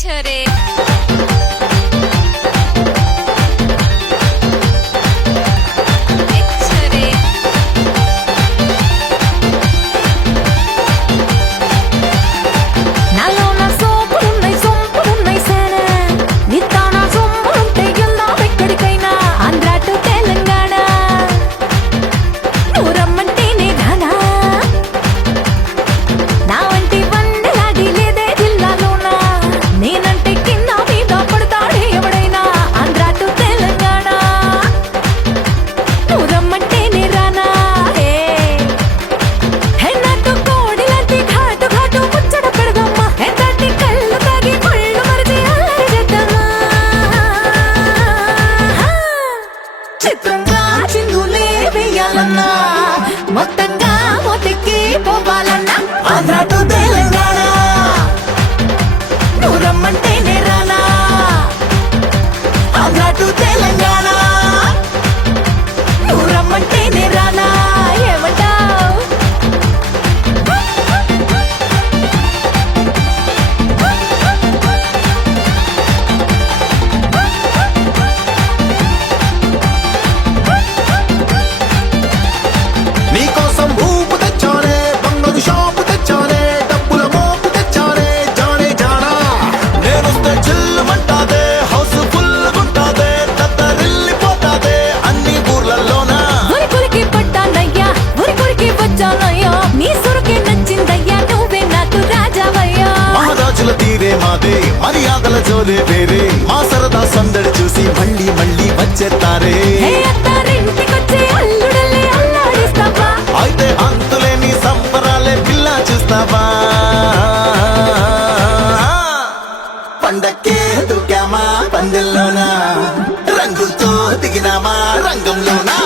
छरे మొత్తంగా మొదకి పోవాలన్నా ఆంధ్ర టు తెలంగాణ నువ్వు రమ్మంటేనే రానా ఆంధ్ర టు తెలంగాణ నువ్వు రమ్మంటేనే రానా ఏమంటావు మర్యాదల జోలే వేరే మా సరదా సందడి చూసి మళ్ళీ మళ్ళీ వచ్చేస్తారే అయితే అంతులేని సంబరాలే పిల్ల చూస్తావా పండక్కే దుకామా పందెల్లోనా రంగులతో దిగినామా రంగంలోనా